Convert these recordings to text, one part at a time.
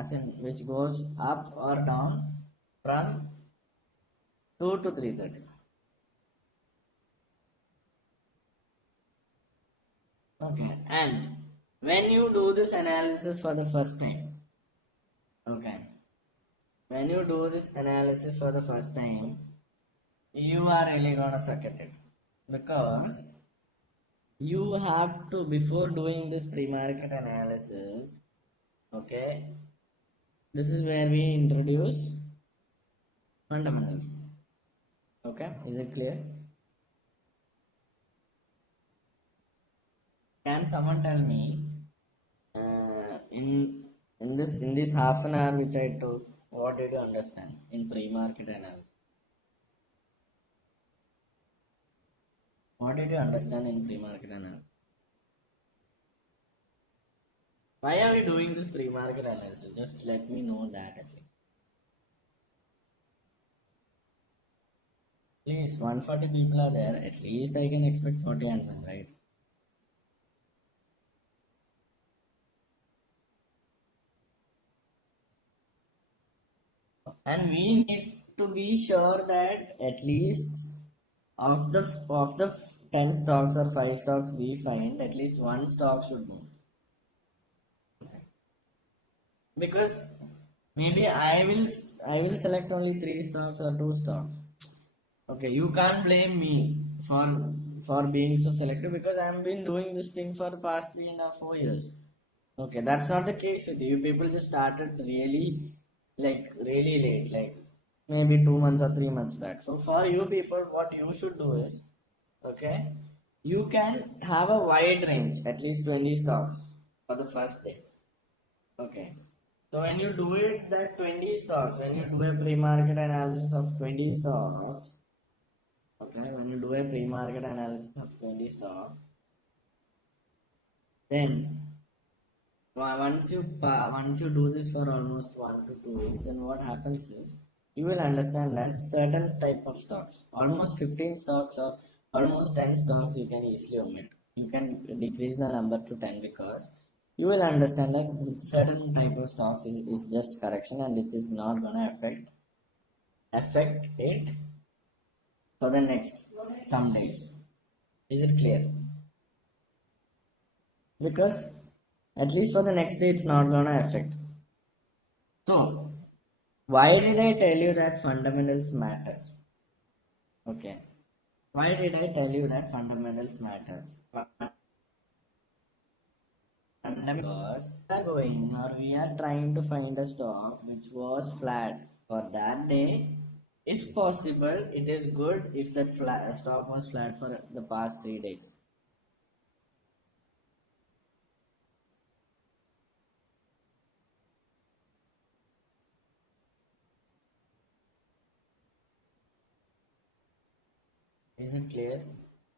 as in which goes up or down from 2 to 330. Okay, and when you do this analysis for the first time, okay, when you do this analysis for the first time, you are really gonna suck at it, because you have to, before doing this pre-market analysis, okay, this is where we introduce fundamentals. Okay, is it clear? Can someone tell me in this half an hour which I took, what did you understand in pre-market analysis? What did you understand in pre-market analysis? Why are we doing this pre-market analysis? Just let me know that at least. Please, 140 people are there. At least I can expect 40 answers, right? And we need to be sure that at least of the 10 stocks or 5 stocks we find, at least one stock should move. Because maybe I will select only 3 stocks or 2 stocks. Okay, you can't blame me for being so selective, because I've been doing this thing for the past 3.5 4 years. Okay, that's not the case with you. People just started really late, like maybe 2 months or 3 months back. So for you people, what you should do is, okay, you can have a wide range, at least 20 stocks for the first day. Okay. So when you do it, that 20 stocks, when you do a pre-market analysis of 20 stocks, okay, when you do a pre-market analysis of 20 stocks, then once you do this for almost 1 to 2 weeks, then what happens is you will understand that certain type of stocks, almost 15 stocks or almost 10 stocks, you can easily omit. You can decrease the number to 10, because you will understand that certain type of stocks is just correction, and it is not gonna affect it for the next some days. Is it clear? Because at least for the next day it's not gonna affect. So why did I tell you that fundamentals matter? Okay, why did I tell you that fundamentals matter? Because we are trying to find a stock which was flat for that day. If possible, it is good if that stock was flat for the past 3 days. Is it clear?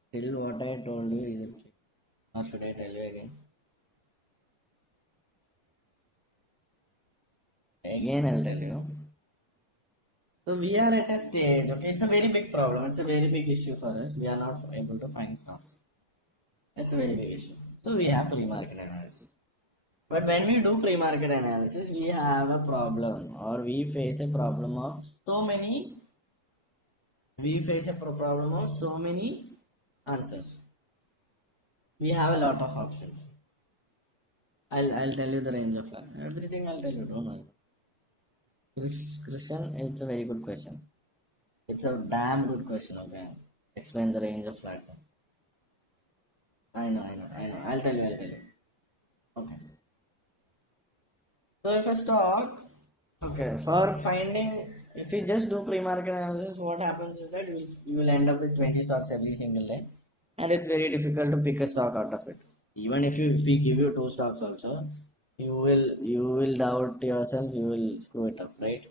Still what I told you, is it clear? Or should I tell you again? Again I'll tell you. So we are at a stage, okay, it's a very big problem, it's a very big issue for us. We are not able to find stocks. It's a very big issue. So we have pre-market analysis. But when we do pre-market analysis, we have a problem, or we face a problem of so many answers. We have a lot of options. I'll tell you the range of everything. I'll tell you. Don't worry. Christian, it's a very good question. It's a damn good question. Okay, explain the range of flatness. I know. I'll tell you. Okay. So if a stock, okay, for finding, if you just do pre-market analysis, what happens is that you will end up with 20 stocks every single day, and it's very difficult to pick a stock out of it. Even if we give you 2 stocks also, you will doubt yourself, you will screw it up, right?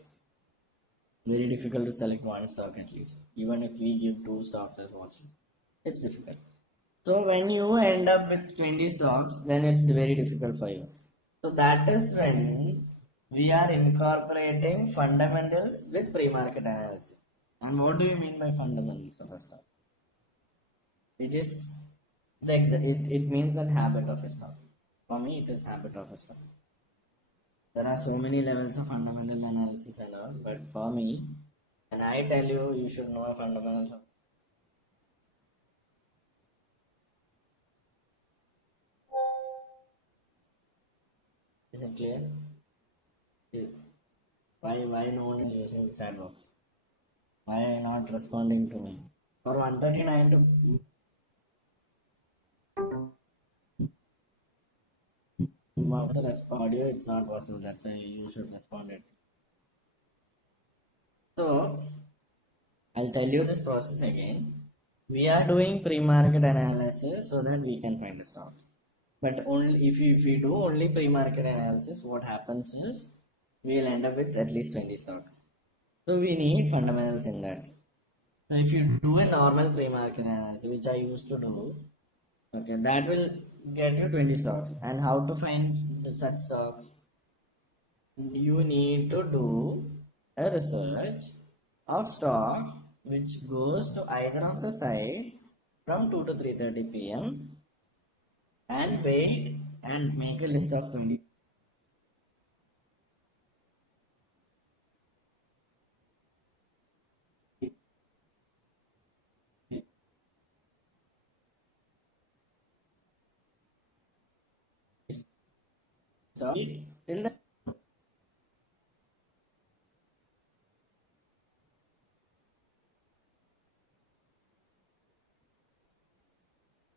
Very difficult to select one stock at least. Even if we give 2 stocks as watches, it's difficult. So when you end up with 20 stocks, then it's very difficult for you. So that is when we are incorporating fundamentals with pre-market analysis. And what do you mean by fundamentals of a stock? It is it means that habit of a stock. For me, it is habit of a stock. There are so many levels of fundamental analysis and all, but for me, when I tell you, you should know fundamentals of. Is it clear? Why no one is using the chat box? Why are you not responding to me? For 139 to audio, it's not possible. That's why you should respond it. So I'll tell you this process again. We are doing pre-market analysis so that we can find a stock. But only if we do only pre-market analysis, what happens is we'll end up with at least 20 stocks. So we need fundamentals in that. So if you do a normal pre-market analysis, which I used to do, okay, that will get you 20 stocks. And how to find such stocks? You need to do a research of stocks which goes to either of the side from 2 to 3:30 p.m. and wait and make a list of 20. Stocks till the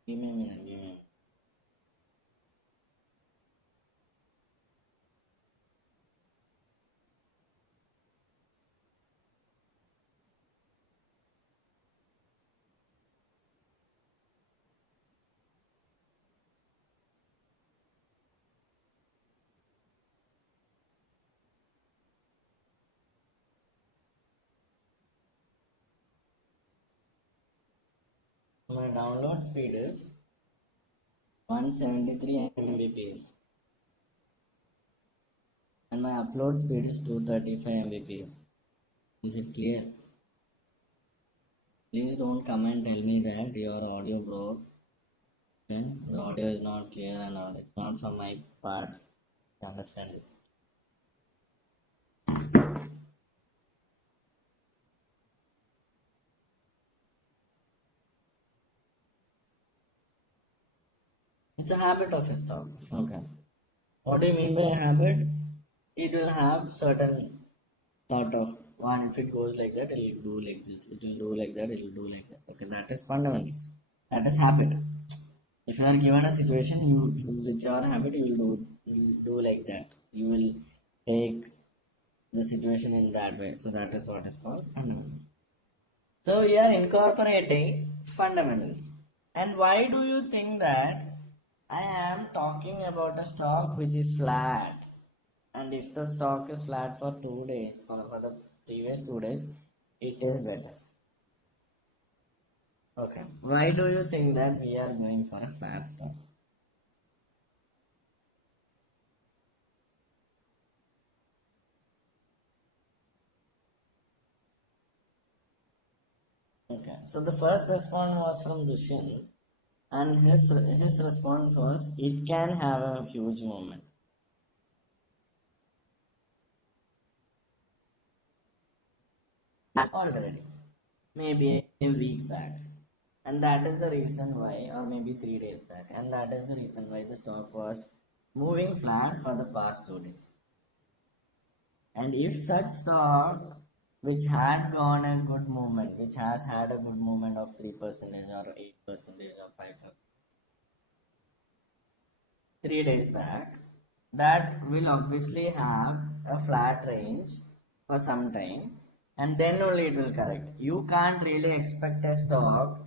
give me a minute, give me a minute. My download speed is 173 Mbps and my upload speed is 235 Mbps. Is it clear? Please don't come and tell me that your audio broke. Okay? The audio is not clear and all. It's not from my part. I understand it. It's a habit of a stock. Okay. What do you mean by a habit? It will have certain sort of one. If it goes like that, it will do like this. It will do like that. It will do like that. Okay, that is fundamentals. That is habit. If you are given a situation, you with your habit, you will do like that. You will take the situation in that way. So that is what is called fundamentals. So we are incorporating fundamentals. And why do you think that I am talking about a stock which is flat? And if the stock is flat for 2 days, for the previous 2 days, it is better. Okay. Why do you think that we are going for a flat stock? Okay. So the first response was from Dushyant, and his response was it can have a huge movement. Already, maybe a week back, and that is the reason why, or maybe 3 days back, and that is the reason why the stock was moving flat for the past 2 days. And if such stock which had gone a good movement, which has had a good movement of 3% or 8% or 5%, 3 days back, that will obviously have a flat range for some time and then only it will correct. You can't really expect a stock